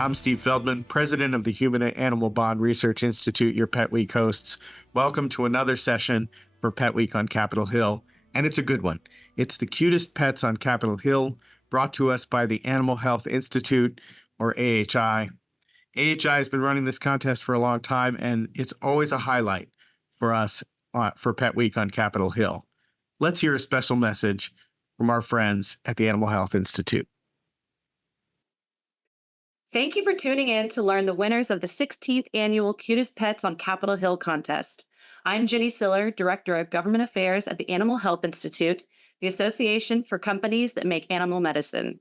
I'm Steve Feldman, president of the Human and Animal Bond Research Institute, your Pet Week hosts. Welcome to another session for Pet Week on Capitol Hill, and it's a good one. It's the Cutest Pets on Capitol Hill, brought to us by the Animal Health Institute, or AHI. AHI has been running this contest for a long time, and it's always a highlight for us for Pet Week on Capitol Hill. Let's hear a special message from our friends at the Animal Health Institute. Thank you for tuning in to learn the winners of the 16th annual Cutest Pets on Capitol Hill contest. I'm Jenny Siller, Director of Government Affairs at the Animal Health Institute, the association for companies that make animal medicine.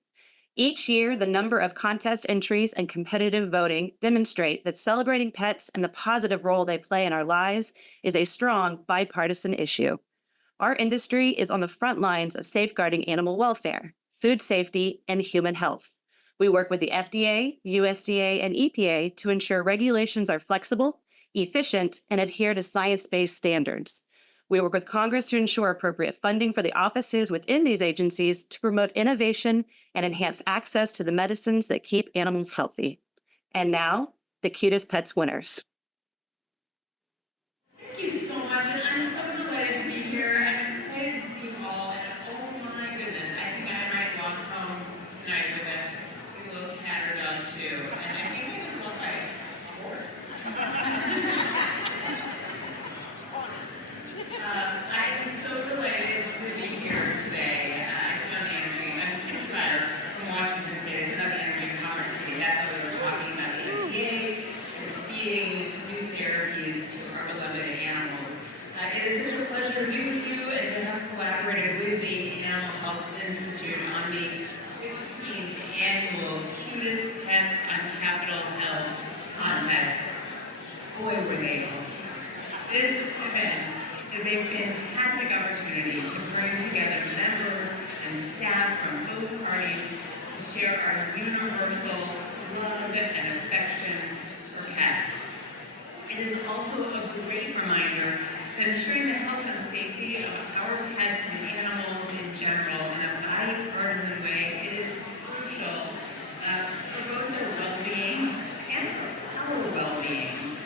Each year, the number of contest entries and competitive voting demonstrate that celebrating pets and the positive role they play in our lives is a strong bipartisan issue. Our industry is on the front lines of safeguarding animal welfare, food safety, and human health. We work with the FDA, USDA, and EPA to ensure regulations are flexible, efficient, and adhere to science-based standards. We work with Congress to ensure appropriate funding for the offices within these agencies to promote innovation and enhance access to the medicines that keep animals healthy. And now, the Cutest Pets winners. Thank you so much, and I'm so delighted to be here. I'm excited to see you all, and oh my goodness, I think I might walk home tonight with a little cat or dog too, and I think I just want my horse. I am so delighted to be here today. I found energy. I'm Kim Snyder from Washington State. I sit on the Energy and Commerce Committee. That's why we were talking about the FDA and seeing new therapies to our beloved animals. It is such a pleasure to be with you and to have collaborated with the Animal Health Institute on the 16th annual Cutest Pets on Capitol Hill contest. Boy, were they all cute. This event is a fantastic opportunity to bring together members and staff from both parties to share our universal love and affection for pets. It is also a great reminder that ensuring the health and safety of our pets and animals in general in a bipartisan way, it is crucial for both their well-being and for our well-being.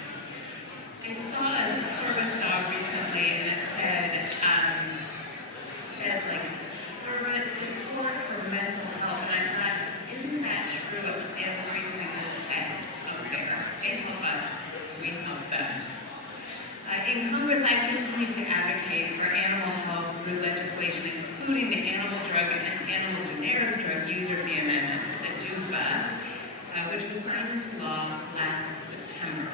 I saw a service dog recently, and it said like support for mental health, and I thought, isn't that true of every single pet out there? They help us, we help them. In Congress, I've continued to advocate for animal health through legislation, including the Animal Drug and Animal Generic Drug User Fee Amendments, the DUFA, which was signed into law last September.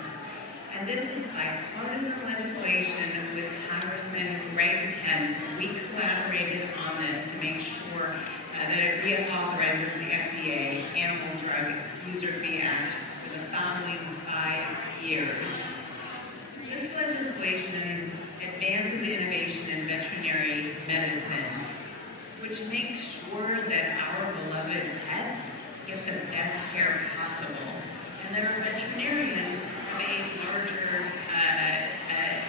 And this is bipartisan legislation with Congressman Greg Pence. We collaborated on this to make sure that it reauthorizes the FDA Animal Drug User Fee Act for the following 5 years. This legislation advances innovation in veterinary medicine, which makes sure that our beloved pets get the best care possible, and that our veterinarians have a larger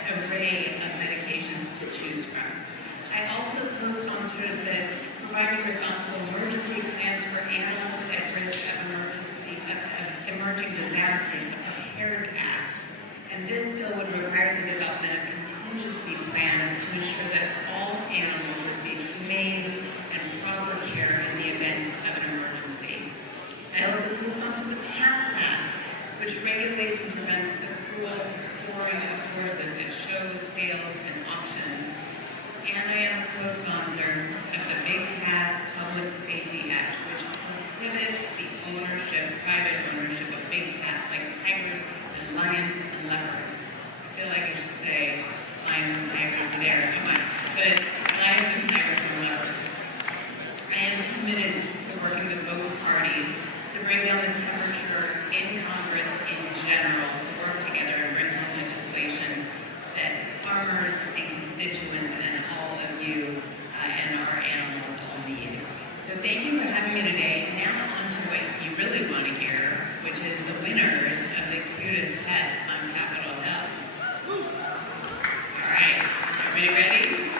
array of medications to choose from. I also co-sponsored the Providing Responsible Emergency Plans for Animals at Risk of Emerging Disasters, the PREPARED Act. And this bill would require the development of contingency plans to ensure that all animals receive humane and proper care in the event of an emergency. I also co-sponsored the PAST Act, which regulates and prevents the cruel soaring of horses at shows, sales, and auctions. And I am a co-sponsor of the Big Cat Public Safety Act, which prohibits the private ownership of big cats like tigers and lions and leopards. I feel like I should say lions and tigers are there, too much, but lions and tigers and leopards. I am committed to working with both parties to bring down the temperature in Congress in general, to work together and bring home legislation that farmers and constituents and all of you and our animals all need. So thank you for having me today. Now on to what you really want to hear, which is the winners of the Cutest Pets on Capitol Hill. All right, everybody ready?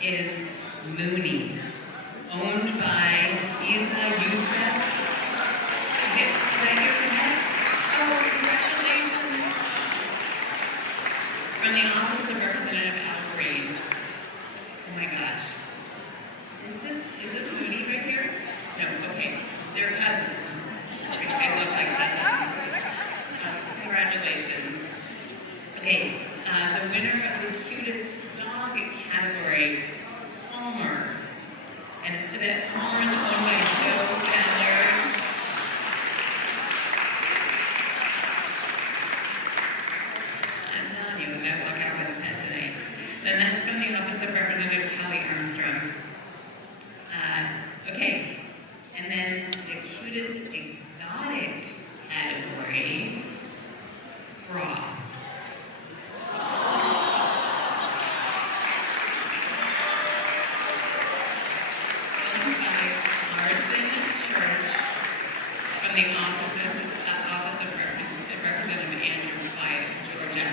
is Mooney, owned by Isa Youssef. Is that your pet? Oh, congratulations. From the Office of Representative Al Green. Oh my gosh. Is this Mooney right here? No, okay. They're cousins. They look like cousins. Congratulations. Okay, the winner of the cutest dog category, Palmer. And that Palmer is owned by Joe Ballard. I'm telling you, I might walk out with a pet tonight. Then that's from the Office of Representative Kelly Armstrong. Okay, and then the cutest exotic category, Froth. From the Office of Representative Andrew Clyde, Georgia.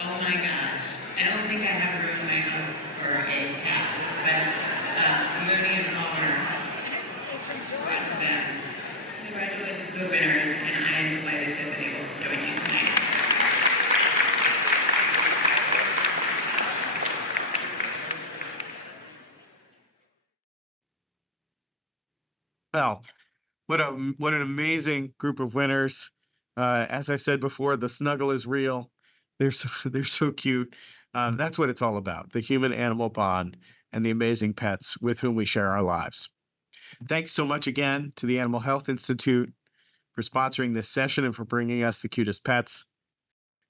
Oh my gosh. I don't think I have room in my house for a cat, but Mooney and Palmer, watch them. Congratulations to the winners, and I am delighted to have been able to join you tonight. Well, what an amazing group of winners. As I've said before, the snuggle is real. They're so cute. That's what it's all about, the human-animal bond and the amazing pets with whom we share our lives. Thanks so much again to the Animal Health Institute for sponsoring this session and for bringing us the cutest pets.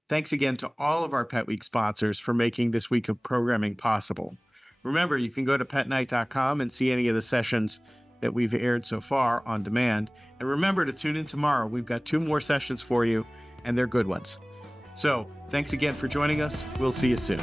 Thanks again to all of our Pet Week sponsors for making this week of programming possible. Remember, you can go to petnight.com and see any of the sessions that we've aired so far on demand. And remember to tune in tomorrow. We've got 2 more sessions for you, and they're good ones. So thanks again for joining us. We'll see you soon.